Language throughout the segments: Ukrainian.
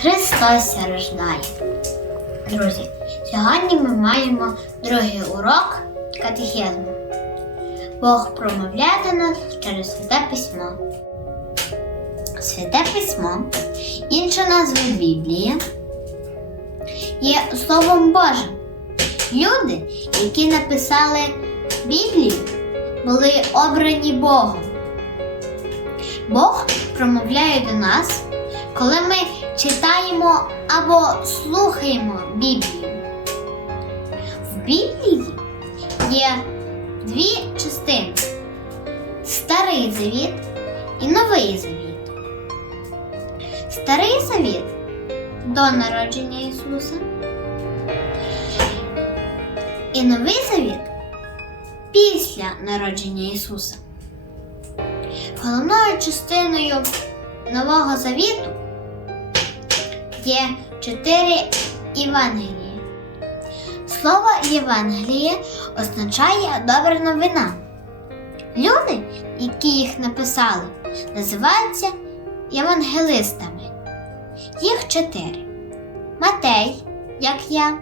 Христос рождає. Друзі, сьогодні ми маємо другий урок катехізму. Бог промовляє до нас через святе письмо. Святе письмо, інша назва Біблії, є Словом Божим. Люди, які написали Біблію, були обрані Богом. Бог промовляє до нас, коли ми читаємо або слухаємо Біблію. В Біблії є дві частини: Старий Завіт і Новий Завіт. Старий Завіт до народження Ісуса. І Новий Завіт після народження Ісуса. Головною частиною Нового Завіту є чотири Євангелії. Слово Євангеліє означає добра новина. Люди, які їх написали, називаються євангелистами. Їх чотири: Матей, як я,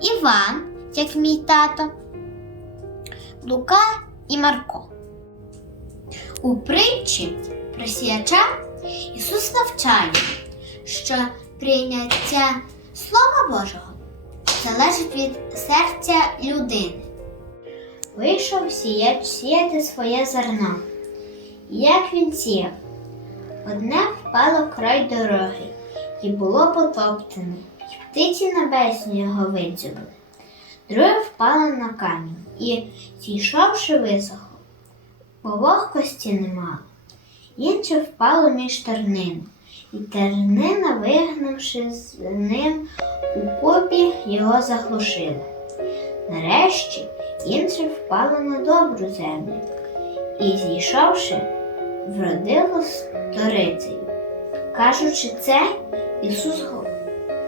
Іван, як мій тато, Лука і Марко. У притчі про сіяча Ісус навчає, що прийняття Слова Божого залежить від серця людини. Вийшов сіяч сіяти своє зерно. Як він сіяв, одне впало край дороги і було потоптане, і птиці небесні його видзюбили. Друге впало на камінь і, зійшовши, висохло бо вогкості не мало. Інше впало між тернину, і тернина, вигнавши з ним у купі, його заглушила. Нарешті інше впало на добру землю, і, зійшовши, вродило сторицею. Кажучи це, Ісус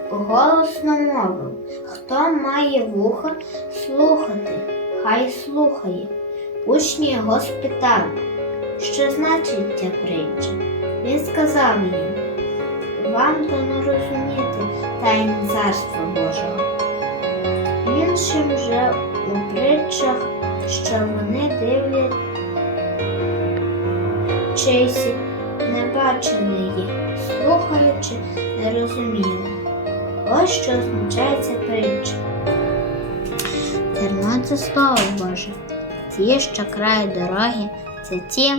голосно мовив, хто має вухо слухати, хай слухає. Учні його спитали, що значить ця притча. Він сказав їм, вам дано розуміти тайне царства Божого. Іншим же у притчах, що вони дивлять, не бачили їх, слухаючи, не розуміли. Ось що означає ця притча. Зерно це слово Боже. Ті, що краю дороги, це ті,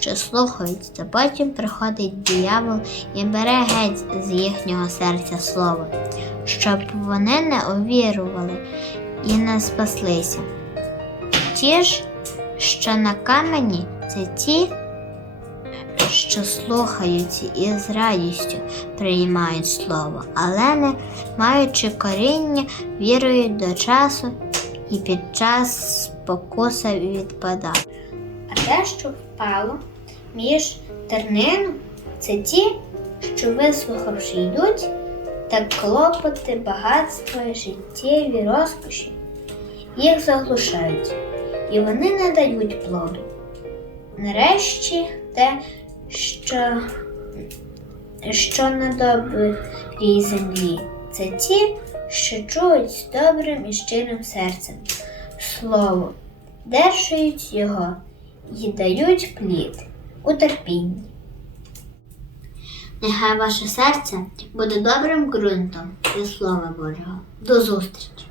що слухають, та потім приходить диявол і бере геть з їхнього серця слово, щоб вони не увірували і не спаслися. Ті ж, що на камені, це ті, що слухають і з радістю приймають слово, але не маючи коріння, вірують до часу і під час спокуса відпадає. Те, що впало між тернину, це ті, що, вислухавши, йдуть, та клопоти, багатства, життєві розкоші, їх заглушають, і вони не дають плоду. Нарешті те, що, що на добрій землі, це ті, що чують з добрим і щирим серцем. Слово, держують його і дають плід у терпінні. Нехай ваше серце буде добрим ґрунтом для Слова Божого. До зустрічі!